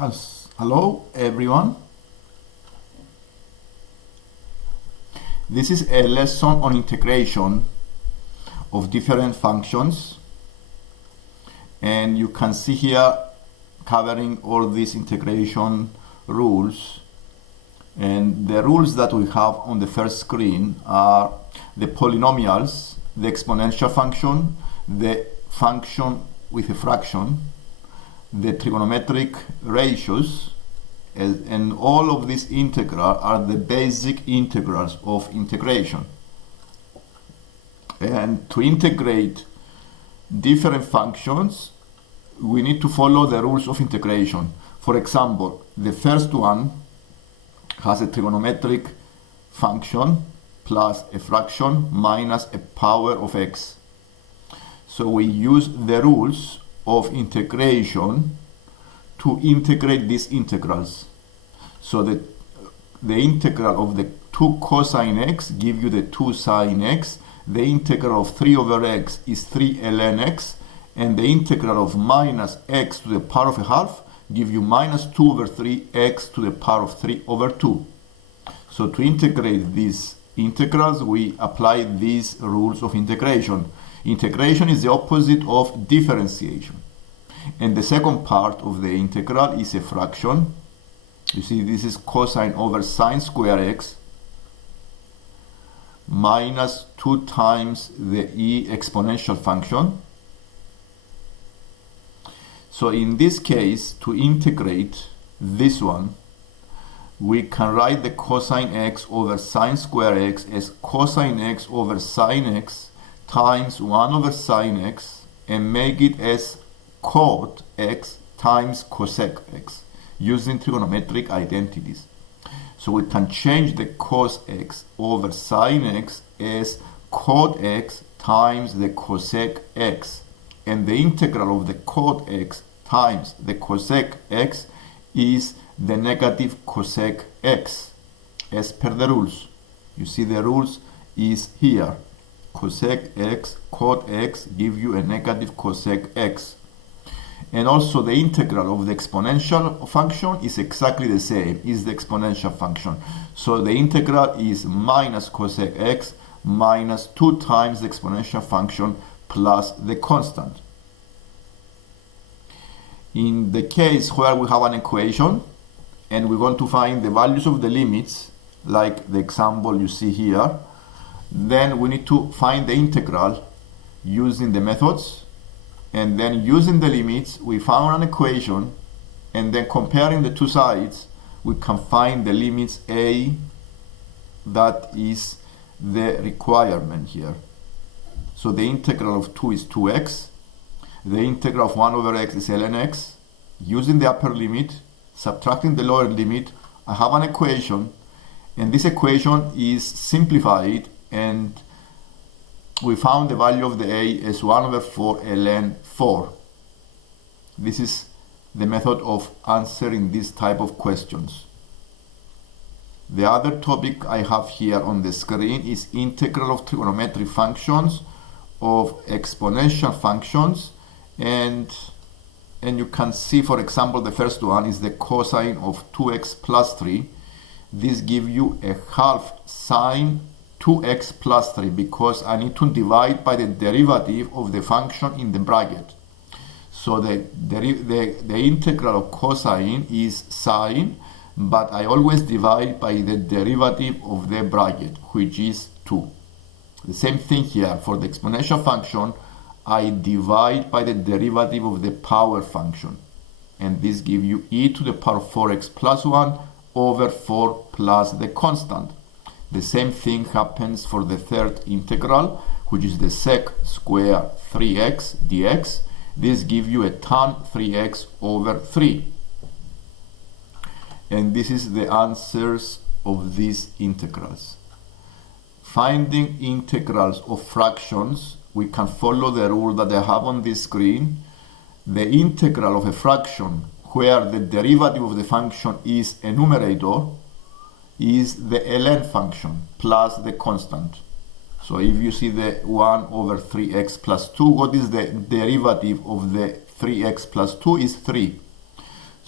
Hello everyone. This is a lesson on integration of different functions, and you can see here covering all these integration rules. And the rules that we have on the first screen are the polynomials, the exponential function, the function with a fraction, the trigonometric ratios, and all of these integrals are the basic integrals of integration. And to integrate different functions, we need to follow the rules of integration. For example, the first one has a trigonometric function plus a fraction minus a power of x. So we use the rules of integration to integrate these integrals. So the integral of the 2 cosine x give you the 2 sine x, the integral of 3 over x is 3 ln x, and the integral of minus x to the power of a half give you minus 2 over 3 x to the power of 3 over 2. So to integrate these integrals, we apply these rules of integration. Integration is the opposite of differentiation. And the second part of the integral is a fraction. You see, this is cosine over sine square x minus 2 times the e exponential function. So in this case, to integrate this one, we can write the cosine x over sine square x as cosine x over sine x times 1 over sine x, and make it as cot x times cosec x using trigonometric identities. So we can change the cos x over sine x as cot x times the cosec x, and the integral of the cot x times the cosec x is the negative cosec x as per the rules. You see the rules is here. Cosec x, cot x give you a negative cosec x. And also the integral of the exponential function is exactly the same, is the exponential function. So the integral is minus cosec x minus 2 times the exponential function plus the constant. In the case where we have an equation and we want to find the values of the limits, like the example you see here, then we need to find the integral using the methods, and then using the limits we found an equation, and then comparing the two sides we can find the limits a, that is the requirement here. So the integral of 2 is 2x, the integral of 1 over x is ln x. Using the upper limit, subtracting the lower limit, I have an equation, and this equation is simplified, and we found the value of the a as 1 over 4 ln 4. This is the method of answering this type of questions. The other topic I have here on the screen is integral of trigonometric functions, of exponential functions, and you can see, for example, the first one is the cosine of 2x plus 3. This gives you a half sine 2x plus 3 because I need to divide by the derivative of the function in the bracket. So the integral of cosine is sine, but I always divide by the derivative of the bracket, which is 2. The same thing here for the exponential function. I divide by the derivative of the power function, and this gives you e to the power 4x plus 1 over 4 plus the constant. The same thing happens for the third integral, which is the sec square 3x dx. This gives you a tan 3x over 3. And this is the answers of these integrals. Finding integrals of fractions, we can follow the rule that I have on this screen. The integral of a fraction where the derivative of the function is a numerator is the ln function plus the constant. So if you see the 1 over 3x plus 2, what is the derivative of the 3x plus 2 is 3.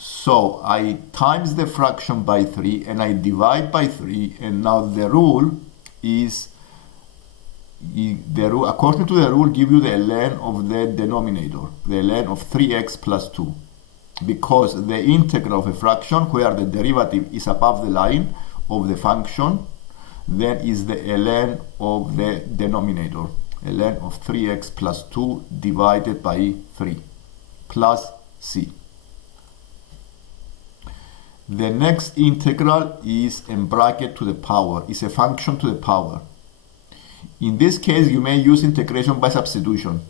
So I times the fraction by 3 and I divide by 3, and now the rule is, according to the rule, give you the ln of the denominator, the ln of 3x plus 2. Because the integral of a fraction where the derivative is above the line of the function, then is the ln of the denominator, ln of 3x plus 2 divided by 3 plus c. The next integral is in bracket to the power, is a function to the power. In this case, you may use integration by substitution.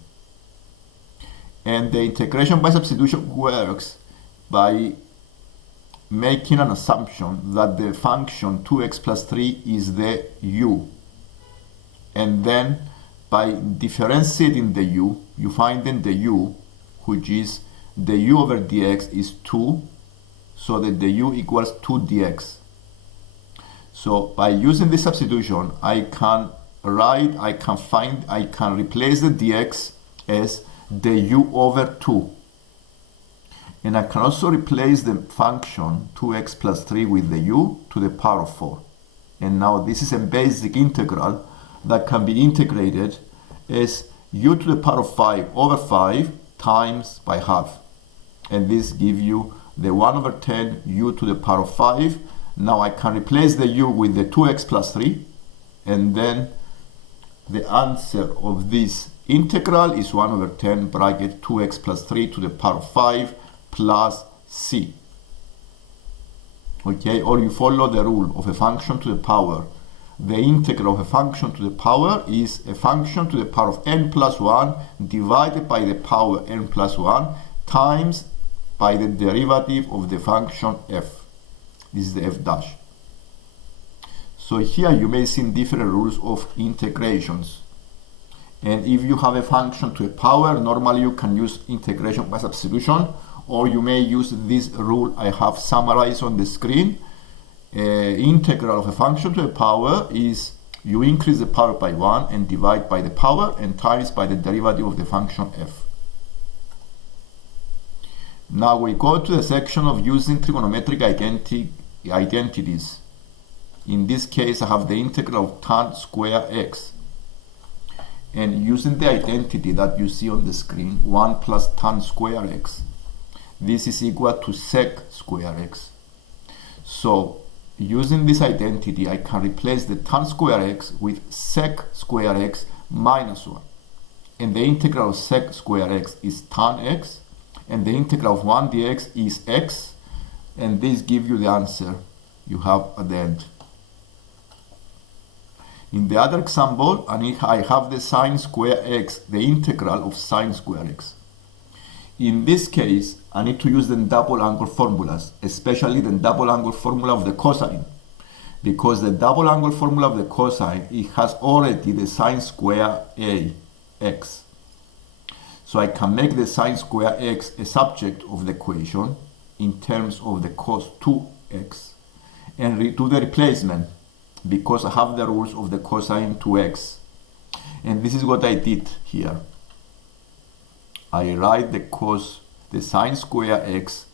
And the integration by substitution works by making an assumption that the function 2x plus 3 is the u. And then by differentiating the u, you find in the u, which is the u over dx is 2, so that the u equals 2 dx. So by using this substitution, I can replace the dx as the u over 2. And I can also replace the function 2x plus 3 with the u to the power of 4. And now this is a basic integral that can be integrated as u to the power of 5 over 5 times by half. And this gives you the 1 over 10 u to the power of 5. Now I can replace the u with the 2x plus 3, and then the answer of this integral is 1 over 10 bracket 2x plus 3 to the power of 5 plus c. Okay, or you follow the rule of a function to the power. The integral of a function to the power is a function to the power of n plus 1 divided by the power n plus 1 times by the derivative of the function f. This is the f dash. So here you may see different rules of integrations. And if you have a function to a power, normally you can use integration by substitution, or you may use this rule I have summarized on the screen. Integral of a function to a power is you increase the power by 1 and divide by the power and times by the derivative of the function f. Now we go to the section of using trigonometric identities. In this case, I have the integral of tan square x. And using the identity that you see on the screen, 1 plus tan square x, this is equal to sec square x. So using this identity, I can replace the tan square x with sec square x minus 1. And the integral of sec square x is tan x, and the integral of 1 dx is x, and this gives you the answer you have at the end. In the other example, I have the sine square x, the integral of sine square x. In this case, I need to use the double angle formulas, especially the double angle formula of the cosine, because the double angle formula of the cosine, it has already the sine square a x. So I can make the sine square x a subject of the equation in terms of the cos 2x and do the replacement, because I have the rules of the cosine 2x. And this is what I did here. I write the sine square x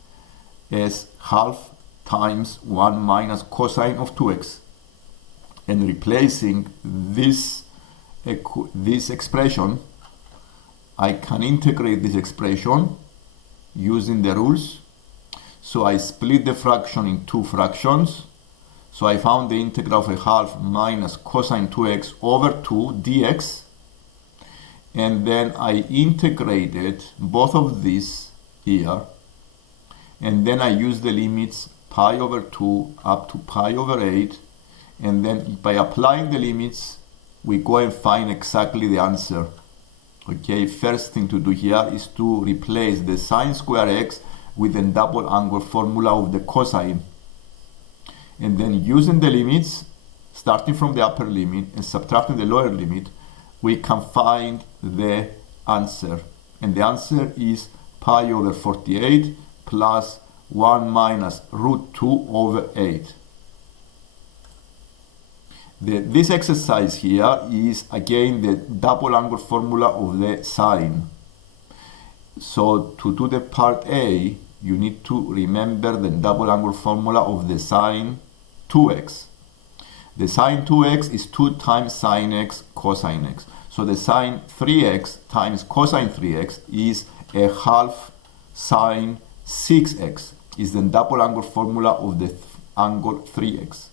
as half times 1 minus cosine of 2x. And replacing this expression, I can integrate this expression using the rules. So I split the fraction in two fractions. So I found the integral of a half minus cosine 2x over 2 dx. And then I integrated both of these here. And then I use the limits pi over 2 up to pi over 8. And then by applying the limits, we go and find exactly the answer. Okay, first thing to do here is to replace the sine square x with the double angle formula of the cosine. And then using the limits, starting from the upper limit and subtracting the lower limit, we can find the answer. And the answer is pi over 48 plus 1 minus root 2 over 8. This exercise here is again the double angle formula of the sine. So to do the part A, you need to remember the double angle formula of the sine 2x. The sine 2x is 2 times sine x cosine x. So the sine 3x times cosine 3x is a half sine 6x, is the double angle formula of the angle 3x.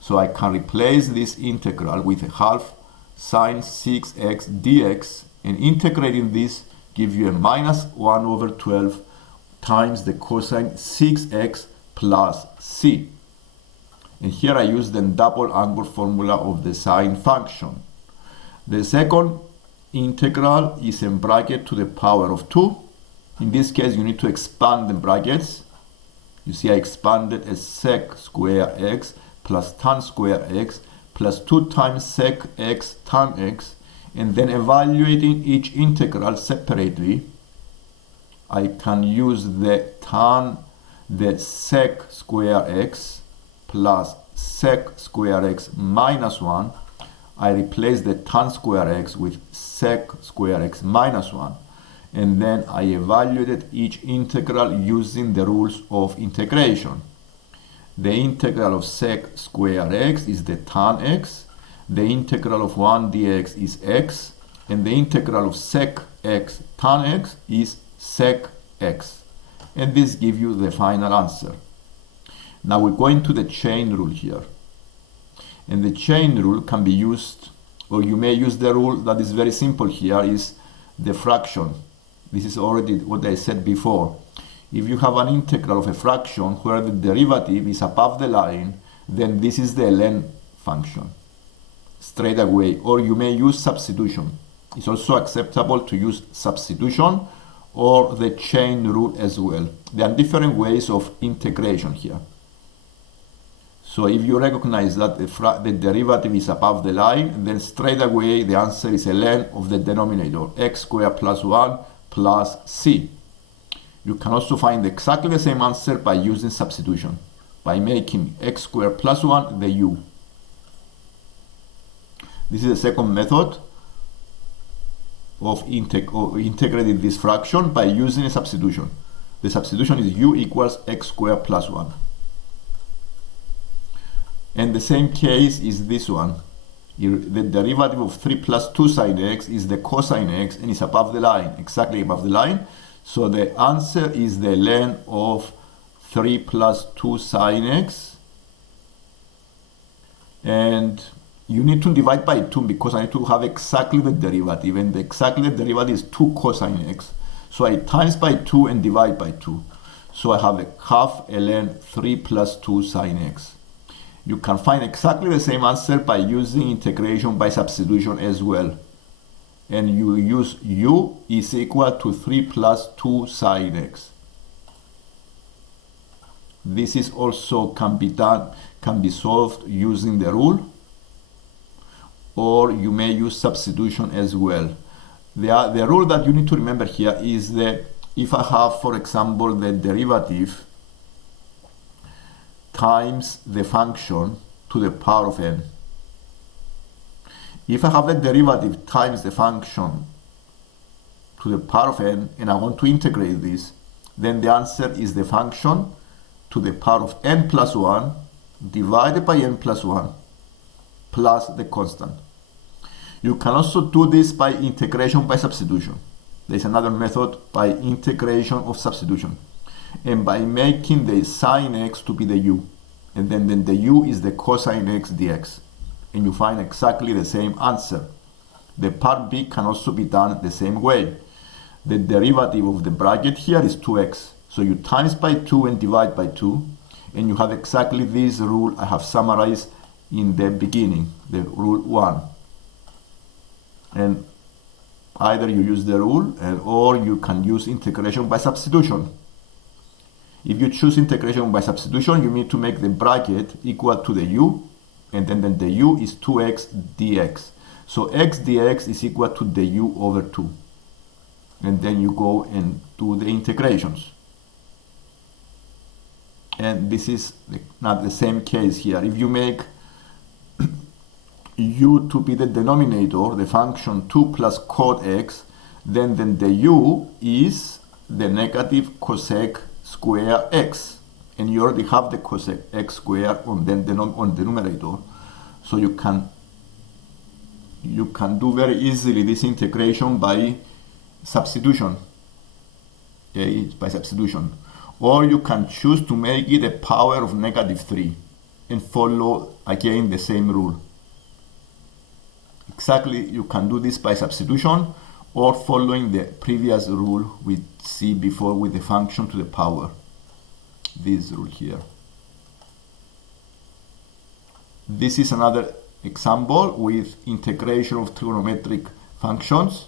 So I can replace this integral with a half sine 6x dx, and integrating this gives you a minus 1 over 12 times the cosine 6x plus c. And here I use the double angle formula of the sine function. The second integral is in bracket to the power of 2. In this case, you need to expand the brackets. You see I expanded as sec square x plus tan square x plus 2 times sec x tan x, and then evaluating each integral separately, I can use the sec square x plus sec square x minus 1. I replace the tan square x with sec square x minus 1. And then I evaluated each integral using the rules of integration. The integral of sec square x is the tan x. The integral of 1 dx is x. And the integral of sec x tan x is sec x. And this gives you the final answer. Now we're going to the chain rule here. And the chain rule can be used, or you may use the rule that is very simple here, is the fraction. This is already what I said before. If you have an integral of a fraction where the derivative is above the line, then this is the ln function straight away. Or you may use substitution. It's also acceptable to use substitution or the chain rule as well. There are different ways of integration here. So if you recognize that the derivative is above the line, then straight away the answer is ln of the denominator, x squared plus 1 plus c. You can also find exactly the same answer by using substitution, by making x squared plus 1 the u. This is the second method of integrating this fraction by using a substitution. The substitution is u equals x squared plus 1. And the same case is this one. The derivative of 3 plus 2 sine x is the cosine x, and it's above the line, exactly above the line. So the answer is the ln of 3 plus 2 sine x. And you need to divide by 2 because I need to have exactly the derivative, and exactly the derivative is 2 cosine x. So I times by 2 and divide by 2. So I have a half ln 3 plus 2 sine x. You can find exactly the same answer by using integration by substitution as well. And you use u is equal to 3 plus 2 sine x. This is also can be solved using the rule, or you may use substitution as well. The rule that you need to remember here is that if I have, for example, the derivative times the function to the power of n. If I have the derivative times the function to the power of n and I want to integrate this, then the answer is the function to the power of n plus 1 divided by n plus 1 plus the constant. You can also do this by integration by substitution. There's another method by integration of substitution, and by making the sine x to be the u, and then the u is the cosine x dx, and you find exactly the same answer. The part B can also be done the same way. The derivative of the bracket here is 2x, so you times by 2 and divide by 2, and you have exactly this rule I have summarized in the beginning, the rule 1. And either you use the rule or you can use integration by substitution. If you choose integration by substitution, you need to make the bracket equal to the u, and then the u is 2x dx. So x dx is equal to the u over 2. And then you go and do the integrations. And this is not the same case here. If you make u to be the denominator, the function 2 plus cot x, then the u is the negative cosec square x, and you already have the cosec x squared on the numerator, so you can do very easily this integration by substitution. Okay, by substitution. Or you can choose to make it a power of -3 and follow again the same rule. Exactly, you can do this by substitution or following the previous rule we see before with the function to the power. This rule here. This is another example with integration of trigonometric functions.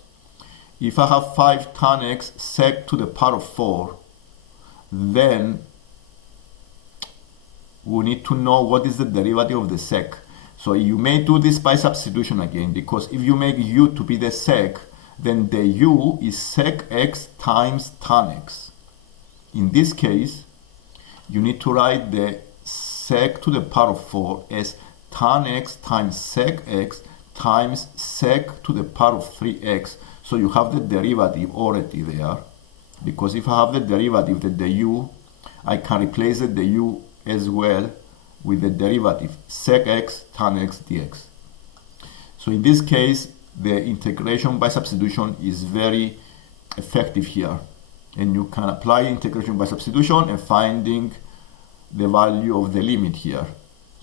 If I have 5 tan x sec to the power of 4, then we need to know what is the derivative of the sec. So you may do this by substitution again, because if you make u to be the sec, then the u is sec x times tan x. In this case, you need to write the sec to the power of 4 as tan x times sec x times sec to the power of 3x. So you have the derivative already there, because if I have the derivative, the u, I can replace the u as well with the derivative sec x tan x dx. So in this case, the integration by substitution is very effective here, and you can apply integration by substitution and finding the value of the limit here.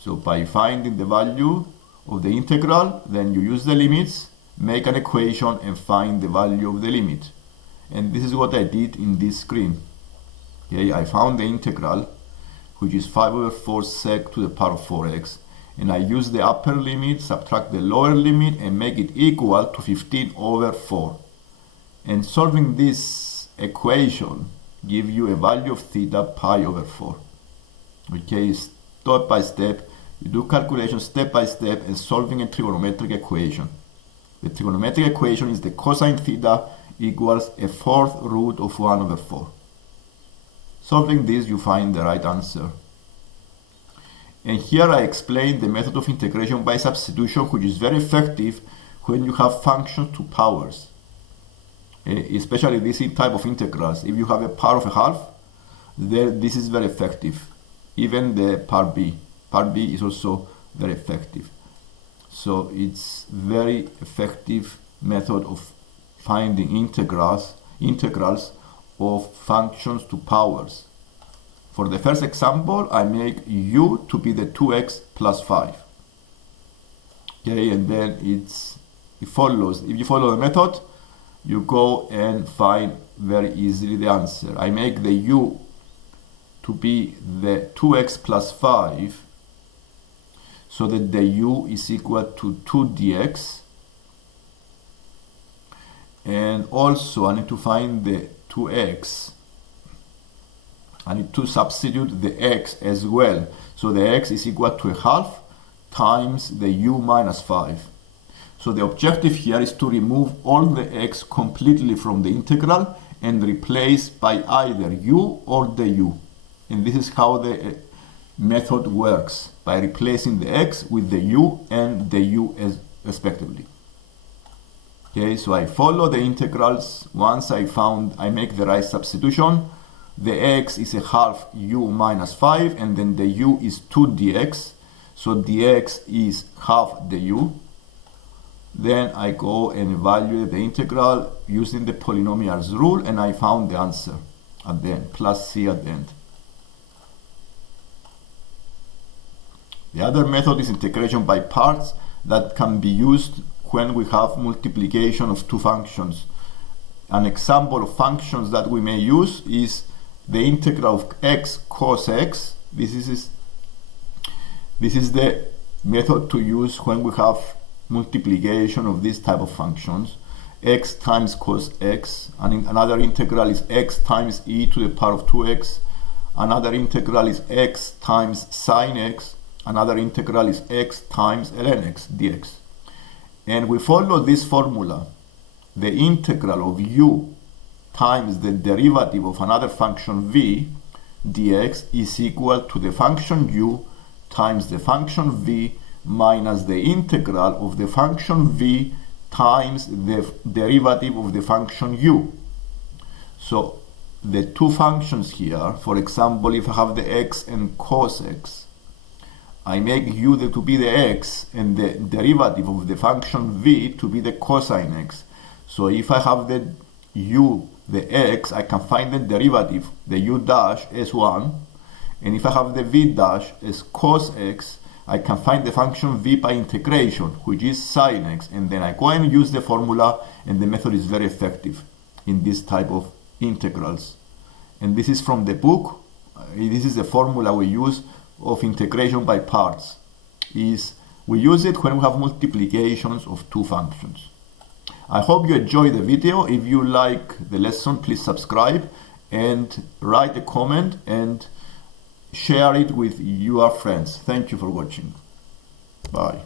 So by finding the value of the integral, then you use the limits, make an equation, and find the value of the limit. And this is what I did in this screen. Okay, I found the integral, which is 5/4 sec to the power of 4x, and I use the upper limit, subtract the lower limit, and make it equal to 15/4. And solving this equation give you a value of theta pi/4. Okay, step by step, you do calculations step by step and solving a trigonometric equation. The trigonometric equation is the cosine theta equals a 4th root of 1/4. Solving this, you find the right answer. And here I explain the method of integration by substitution, which is very effective when you have functions to powers. Especially this type of integrals. If you have a power of a half, then this is very effective. Even the part B. Part B is also very effective. So it's very effective method of finding integrals of functions to powers. For the first example, I make u to be the 2x plus 5. Okay, and then it follows. If you follow the method, you go and find very easily the answer. I make the u to be the 2x plus 5, so that the u is equal to 2 dx. And also I need to find the 2x. I need to substitute the x as well. So the x is equal to a half times the u minus 5. So the objective here is to remove all the x completely from the integral and replace by either u or the u. And this is how the method works, by replacing the x with the u and the u as respectively. Okay, so I follow the integrals. Once I make the right substitution. The x is a half u minus 5, and then the u is 2 dx. So dx is half the u. Then I go and evaluate the integral using the polynomials rule, and I found the answer at the end, plus c at the end. The other method is integration by parts that can be used when we have multiplication of two functions. An example of functions that we may use is the integral of x cos x. This is the method to use when we have multiplication of this type of functions. X times cos x, and another integral is x times e to the power of 2x. Another integral is x times sine x. Another integral is x times ln x dx. And we follow this formula. The integral of u times the derivative of another function v dx is equal to the function u times the function v minus the integral of the function v times the derivative of the function u. So the two functions here, for example, if I have the x and cos x, I make u to be the x and the derivative of the function v to be the cosine x. So if I have the u, the x, I can find the derivative, the u dash as 1. And if I have the v dash as cos x, I can find the function v by integration, which is sine x. And then I go and use the formula, and the method is very effective in this type of integrals. And this is from the book. This is the formula we use of integration by parts. We use it when we have multiplications of two functions. I hope you enjoyed the video. If you like the lesson, please subscribe and write a comment and share it with your friends. Thank you for watching. Bye.